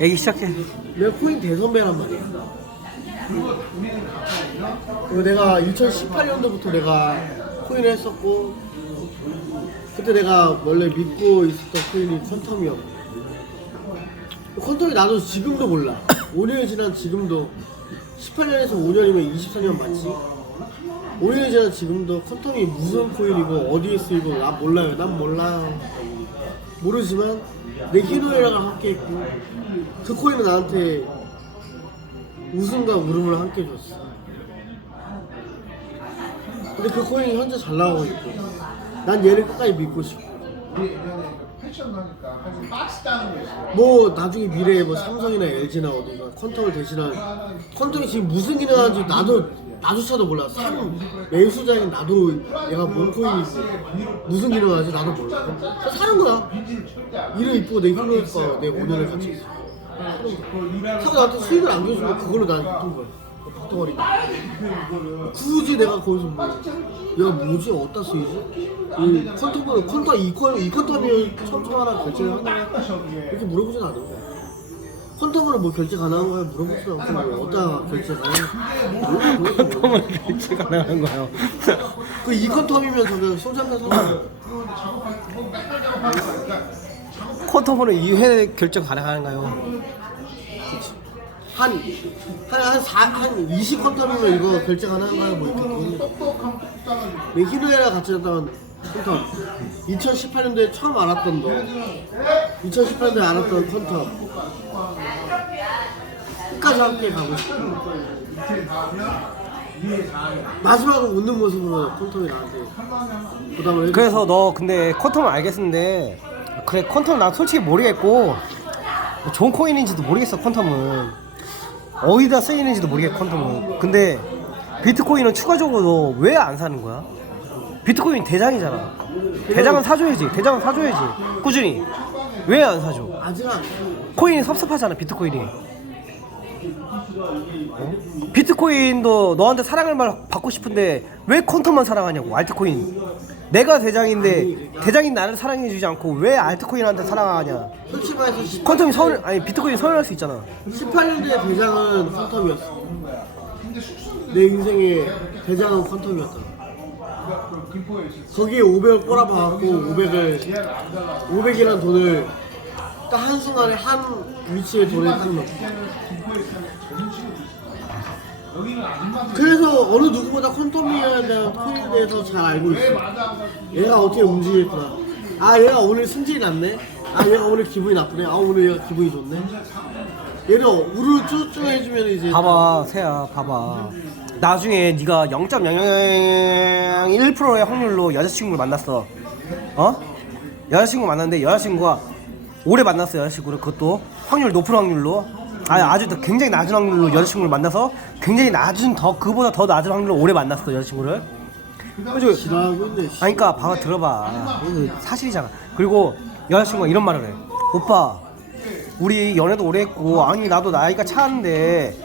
얘기 시작해. 내가 코인 대선배란 말이야. 그리고 내가 2018년도부터 내가 코인을 했었고 그때 내가 원래 믿고 있었던 코인이 퀀텀이었고 퀀텀이 나도 지금도 몰라 5년이 지난 지금도 18년에서 5년이면 24년 맞지? 5년이 지난 지금도 퀀텀이 무슨 코인이고 어디에 쓰이고 나 몰라요 난 몰라요 모르지만 내 희노애락을 함께 했고 그 코인은 나한테 웃음과 울음을 함께 줬어. 근데 그 코인이 현재 잘 나가고 있고 난 얘를 끝까지 믿고 싶어 패션 하니까 사실 박스 따는 게 있어요. 뭐 나중에 미래에 뭐 삼성이나 LG나 어디가 퀀텀을 대신할 퀀텀이 지금 무슨 기능 하는지 나도 나조차도 몰라. 산 매수자인 나도 얘가 뭔 코인이고 무슨 기능 하는지 나도 몰라. 그냥 사는 거야. 이름 이쁘고 내 희노애가 내 5년을 같이 있어. 하고 나한테 수익을 안겨주면 그걸로 난 바쁜 거야 박 덩어리 굳이 내가 거기서 뭐 얘가 뭐지? 어디다 쓰이지? 이 컨텀은 컨텀 이 컨, 이 컨텀이 처음 하나 결제를 하나 이렇게 물어보진 거야 컨텀으로 뭐 결제 가능한 거야? 물어보지도 않고 뭐 어디다 결제 가능한 거야 텀을 결제 가능한 거예요. 그 이 컨텀이면 저기 소장가 사는 쿼터번호 2회 결정 가능한가요? 한, 한, 한, 사, 한 20컨텀이면 이거 결제 가능한가요? 뭐 이렇게 내 희노애라 같이 했던 컨텀. 2018년도에 처음 알았던 너 2018년도에 알았던 컨텀. 끝까지 함께 가고 싶어. 마지막으로 웃는 모습으로 컨텀이 나한테 부담을 해줘 그래서 너 근데 쿼텀을 알겠는데 그래 쿼텀 나 솔직히 모르겠고 뭐 좋은 코인인지도 모르겠어 쿼텀은 어디다 쓰이는지도 쿼텀은 근데 비트코인은 추가적으로 왜 안 사는 거야? 비트코인 대장이잖아 대장은 사줘야지 대장은 사줘야지 꾸준히 왜 안 사줘? 아직 안 코인이 섭섭하잖아 비트코인이 어? 비트코인도 너한테 사랑을 말 받고 싶은데 왜 퀀텀만 사랑하냐고 알트코인. 내가 대장인데 대장인 나를 사랑해주지 않고 왜 알트코인한테 사랑하냐. 솔직히 말해서 퀀텀이 서울 아니 비트코인 서운할 수 있잖아. 18년도의 대장은 퀀텀이었어. 내 인생의 대장은 퀀텀이었다. 거기에 500을 꼬라박았고 500을 500이라는 돈을 딱 한순간에 한 위치에 돈을 딱 넣고 그래서 어느 누구보다 퀀텀이에 대한 코인에 대해서 잘 알고 있어 얘가 어떻게 움직일까? 아 얘가 오늘 승질이 났네? 아 얘가 오늘 기분이 나쁘네? 아 오늘 얘가 기분이 좋네? 얘를 우르 쭈쭈 해주면 이제 봐봐 세야 봐봐. 나중에 네가 0.001%의 확률로 여자친구를 만났어. 어? 여자친구 만났는데 여자친구가 오래 만났어 여자친구를 그것도 확률 높은 확률로 아 아주 더 굉장히 낮은 확률로 여자친구를 만나서 굉장히 낮은 더 그보다 더 낮은 확률로 오래 만났어 여자친구를 그래서 지나고 있네 씨. 아니 그니까 봐봐 들어봐 이거 사실이잖아 그리고 여자친구가 이런 말을 해 오빠 우리 연애도 오래 했고 아니 나도 나이가 차는데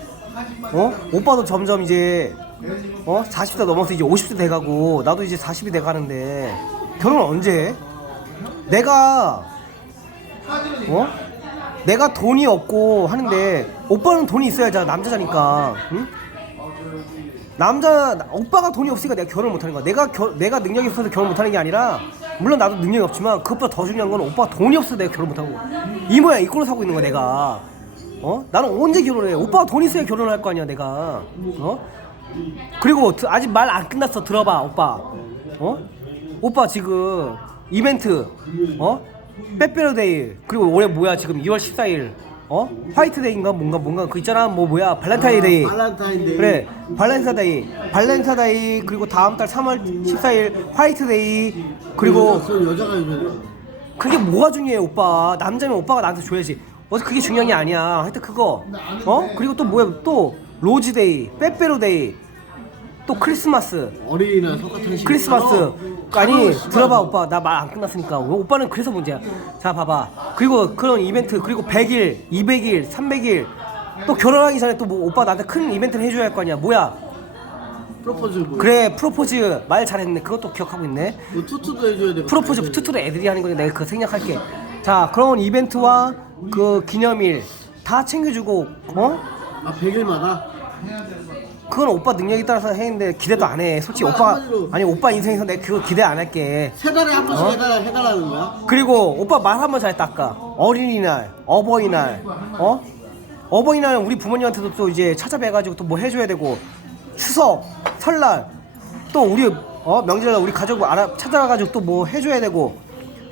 어? 오빠도 점점 이제 어? 40대 넘어서 이제 50대 돼가고 나도 이제 40이 돼가는데 결혼 언제 해? 내가 어? 내가 돈이 없고 하는데 오빠는 돈이 있어야지 남자자니까 응? 남자 나- 오빠가 돈이 없으니까 내가 결혼 못 하는 거야. 내가 겨, 내가 능력이 없어서 결혼 못 하는 게 아니라 물론 나도 능력이 없지만 그것보다 더 중요한 건 오빠가 돈이 없어서 내가 결혼 못 하는 거야. 이 모양 이 꼴로 사고 있는 거야 내가. 어? 나는 언제 결혼해? 오빠가 돈 있어야 결혼할 거 아니야 내가. 어? 그리고 드- 아직 말 안 끝났어. 들어봐 오빠. 어? 오빠 지금 이벤트 어? 빼빼로데이. 그리고 올해 뭐야 지금 2월 14일. 어? 화이트데이인가 뭔가 뭔가 그 있잖아. 뭐 뭐야 발렌타인데이. 발렌타인데이. 그래 발렌타데이. 발렌타데이 그리고 다음 달 3월 14일 화이트데이. 그리고 그 여자가 그게 뭐가 중요해 오빠? 남자면 오빠가 나한테 줘야지. 어제 그게 중요한 게 아니야. 하여튼 그거. 어? 그리고 또 뭐야 또 로즈데이 빼빼로데이. 또 크리스마스. 어린이날 석가탄식 크리스마스 아니 들어봐 오빠. 나 말 안 끝났으니까. 오- 오빠는 그래서 문제야. 자 봐봐. 그리고 그런 이벤트 그리고 100일 200일 300일. 또 결혼하기 전에 또 뭐 오빠 나한테 큰 이벤트를 해줘야 할 거 아니야. 뭐야? 프로포즈 뭐. 그래 프로포즈. 말 잘했네. 그것도 기억하고 있네. 뭐 투투도 해줘야 되고 프로포즈 투투를 애들이 하는 거니까 내가 그거 생략할게. 자 그런 이벤트와 그 기념일 다 챙겨주고 어? 아 100일마다 그건 오빠 능력에 따라서 했는데 기대도 안 해. 솔직히 오빠 오빠 한마디로. 아니 오빠 인생에서 내가 그거 기대 안 할게. 세 달에 한 번씩 어? 해달라, 해달라는 거야? 그리고 오빠 말 한 번 잘했다 아까 어린이날 어버이날 어 어버이날 우리 부모님한테도 또 이제 찾아뵈가지고 또 뭐 해줘야 되고 추석 설날 또 우리 어 명절날 우리 가족 알아 찾아가가지고 또 뭐 해줘야 되고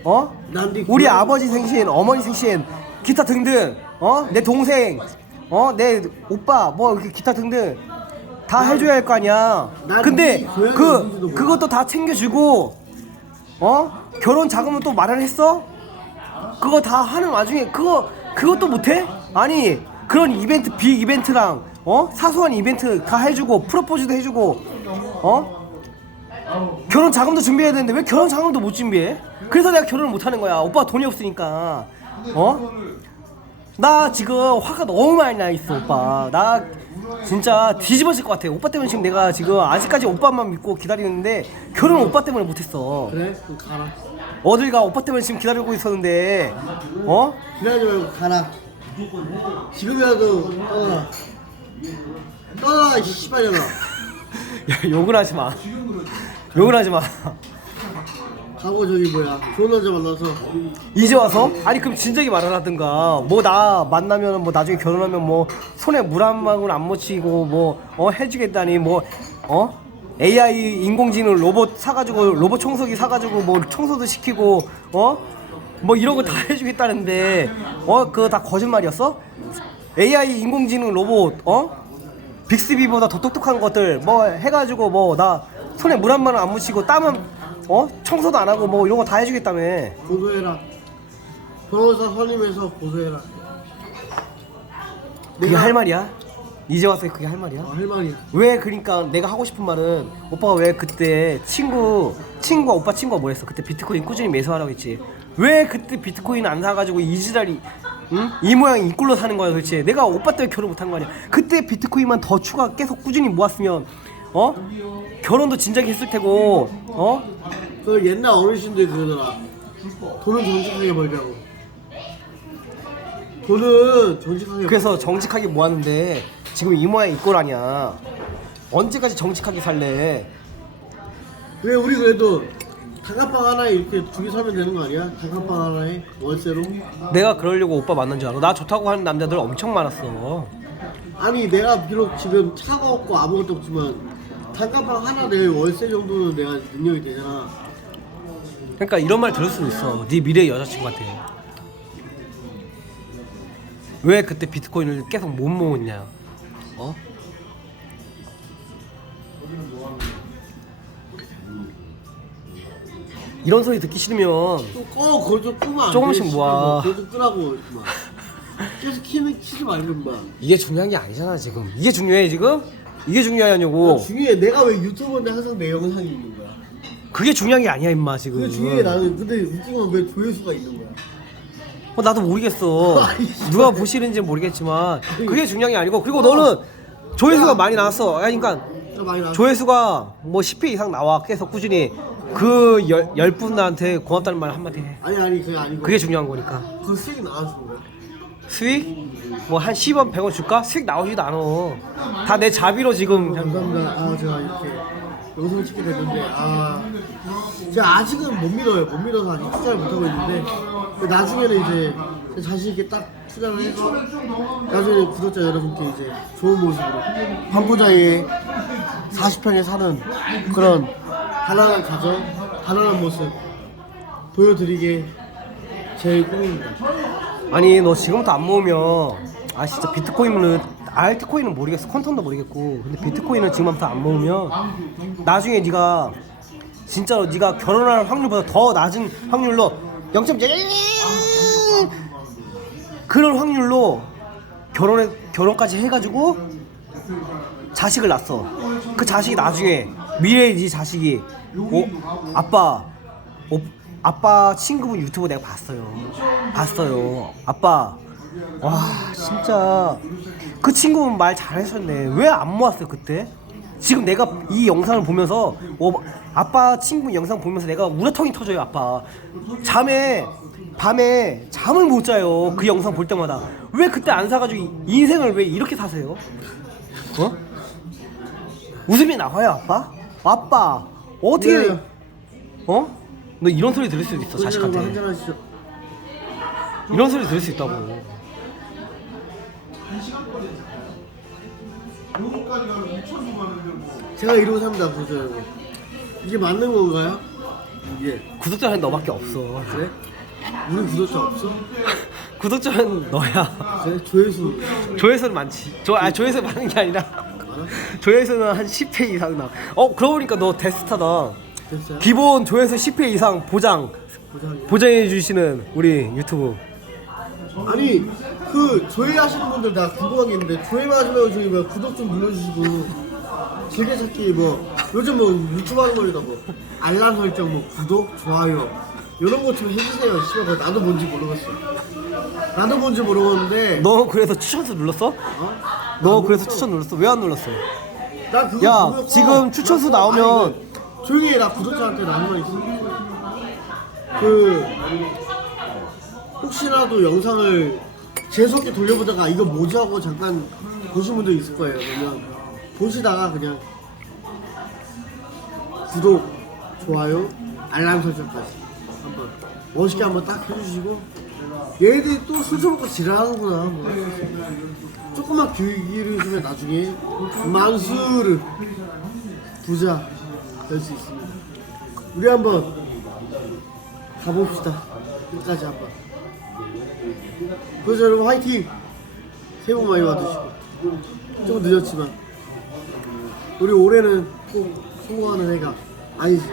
어 난네 우리 아버지 생신 어머니 생신 기타 등등 어 내 동생 어 내 오빠 뭐 이렇게 기타 등등 다 해줘야 할 거 아니야 난 근데 그. 그것도 다 챙겨주고 어 결혼 자금은 또 마련했어 그거 다 하는 와중에 그거 그것도 못해 아니 그런 이벤트 빅 이벤트랑 어 사소한 이벤트 다 해주고 프로포즈도 해주고 어 결혼 자금도 준비해야 되는데 왜 결혼 자금도 못 준비해? 그래서 내가 결혼을 못 하는 거야. 오빠 돈이 없으니까. 어? 나 지금 화가 너무 많이 나 있어, 오빠. 나 진짜 뒤집어질 것 같아. 오빠 때문에 지금 내가 지금 아직까지 오빠만 믿고 기다리는데 결혼 오빠 때문에 못 했어. 그래? 그럼 가라 어딜 가? 오빠 때문에 지금 기다리고 있었는데. 어? 기다리지 말고 가라 지금이라도 떠나라 떠나라 이 씨발년아 야, 욕을 하지 마. 욕을 하지 마. 가고 저기 뭐야 좋은 남자 만나서 이제 와서? 아니 그럼 진작에 말을 하든가 뭐 나 만나면 뭐 나중에 결혼하면 뭐 손에 물 한 방울 안 묻히고 뭐 어 해주겠다니 뭐 어? AI 인공지능 로봇 사가지고 로봇 청소기 사가지고 뭐 청소도 시키고 어? 뭐 이런 거 다 해주겠다는데 어 그거 다 거짓말이었어? AI 인공지능 로봇 어? 빅스비보다 더 똑똑한 것들 뭐 해가지고 뭐 나 손에 물 한 방울 안 묻히고 땀은 어? 청소도 안 하고 뭐 이런 거 다 해주겠다며. 고소해라. 변호사 선임해서 고소해라. 그게 할 말이야? 이제 와서 그게 할 말이야? 어, 할 말이야. 왜 그러니까 내가 하고 싶은 말은 오빠가 왜 그때 친구 친구가 오빠 친구가 뭐랬어? 그때 비트코인 꾸준히 매수하라고 했지. 왜 그때 비트코인 안 사가지고 이 지랄이 응? 이 모양 이 꼴로 사는 거야 도대체? 내가 오빠 때문에 결혼 못한 거 아니야? 그때 비트코인만 더 추가 계속 꾸준히 모았으면 어? 결혼도 진작에 했을 테고 어? 그 옛날 어르신들 그러더라. 돈은 정직하게 벌자고. 돈은 정직하게 그래서 정직하게 모았는데? 지금 이 모양 이꼴 아니야. 언제까지 정직하게 살래? 벌- 왜 우리 그래도 단칸방 하나에 이렇게 두개 살면 되는 거 아니야? 단칸방 하나에 월세로? 내가 그러려고 오빠 만난 줄 알아? 나 좋다고 하는 남자들 엄청 많았어. 아니 내가 비록 지금 차가 없고 아무것도 없지만 단칸방 하나 내 월세 정도는 내가 능력이 되잖아 그러니까 이런 말 들을 수도 있어. 네 미래 여자친구한테. 왜 그때 비트코인을 계속 못 모았냐? 어? 이런 소리 듣기 싫으면 또 꺼 그걸 좀 끄면 안 돼. 조금씩 모아. 뭐 그걸 좀 끄라고 막 계속 키는 키지 말고 막 이게 중요한 게 아니잖아 지금. 이게 중요해 지금? 이게 중요하냐고. 중요해 내가 왜 유튜버인데 항상 내 영상이 있는 거야 그게 중요한 게 아니야 임마 지금. 그게 중요해 나는 근데 웃긴 건 왜 조회수가 있는 거야 어, 나도 모르겠어. 누가 보시는지 모르겠지만 그게 중요한 게 아니고 그리고 너는 조회수가 많이 나왔어. 그러니까 나 많이 나 조회수가 뭐 10회 이상 나와 계속 꾸준히 그 열, 열 분들한테 고맙다는 말 한마디 해. 아니 아니 그게 아니고 그게 중요한 거니까. 그 수익 나와주는 거야 수익? 뭐 한 10원, 100원 줄까? 수익 나오지도 않아. 다 내 자비로 지금 감사합니다 아 제가 이렇게 영상을 찍게 됐는데 아 제가 아직은 못 믿어요 못 믿어서 아직 투자를 못 하고 있는데 근데 나중에는 이제 제 자신 있게 딱 투자를 해서 나중에 구독자 여러분께 이제 좋은 모습으로 반포장에 40평에 사는 그런 가난한 가정 가난한 모습 보여드리게 제 꿈입니다 아니 너 지금부터 안 모으면 아 진짜 비트코인은 알트코인은 모르겠어 컨텀도 모르겠고 근데 비트코인은 지금부터 안 모으면 나중에 네가 진짜로 네가 결혼할 확률보다 더 낮은 확률로 0.1 그런 확률로 결혼에 결혼까지 해가지고 자식을 낳았어. 그 자식이 나중에 미래의 네 자식이 어 아빠 어, 아빠 친구분 유튜브 내가 봤어요. 봤어요. 아빠 와 진짜 그 친구분 말 잘하셨네. 왜 안 모았어요 그때? 지금 내가 이 영상을 보면서 어, 아빠 친구 영상 보면서 내가 우라통이 터져요 아빠. 잠에 밤에 잠을 못 자요. 그 영상 볼 때마다 왜 그때 안 사가지고 인생을 왜 이렇게 사세요? 어? 웃음이 나와요, 아빠? 아빠 어떻게 네. 어? 너 이런 소리 들을 수도 있어 자식한테. 한잔 하시죠. 이런 소리 들을 수 있다고. 요거까지 가면 2천 원 하는데 뭐. 제가 이러고 삽니다, 보세요. 이게 맞는 건가요? 이게 구독자는 너밖에 없어. 그래? 우리 구독자 없어? 구독자는 너야. 그래? 조회수 조회수는 많지. 조, 아, 조회수 많은 게 아니라 많아? 조회수는 한 10회 이상 나. 어, 그러고 보니까 너 데스타다. 됐어요? 기본 조회수 10회 이상 보장 보장이요? 보장해 주시는 우리 유튜브. 아니 그 조회하시는 분들 다 궁금한 게 있는데 조회만 하지 말고 저기 뭐 구독 좀 눌러주시고 즐겨찾기 뭐 요즘 뭐 유튜브 하는 거니까 뭐 알람 설정 뭐 구독 좋아요 이런 거 좀 해주세요 씨발 그거 나도 뭔지 모르겠어 나도 뭔지 모르겠는데 너 그래서 추천수 눌렀어? 어? 너 그래서 추천 눌렀어? 왜 안 눌렀어? 나 그거 야, 보면서 지금 추천수 나 나오면- 아니, 그 조용히 해 나 구독자한테 나한말 있어. 그 혹시라도 영상을 재수없게 돌려보다가 이거 뭐지 하고 잠깐 보신 분도 있을 거예요. 그러면 보시다가 그냥 구독, 좋아요, 알람 설정까지 한번 멋있게 한번 딱 해주시고 얘네들이 또 술술 먹고 지랄하는구나. 뭐. 조금만 귀를 주면 나중에 만수르 부자 될 수 있습니다. 우리 한번 가봅시다. 끝까지 한번. 그래서 여러분 화이팅! 새해 복 많이 받으시고 좀 늦었지만 우리 올해는 꼭 성공하는 해가 아니지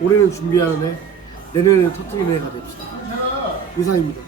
올해는 준비하는 해 내년에는 터트리는 해가 됩시다. 이상입니다.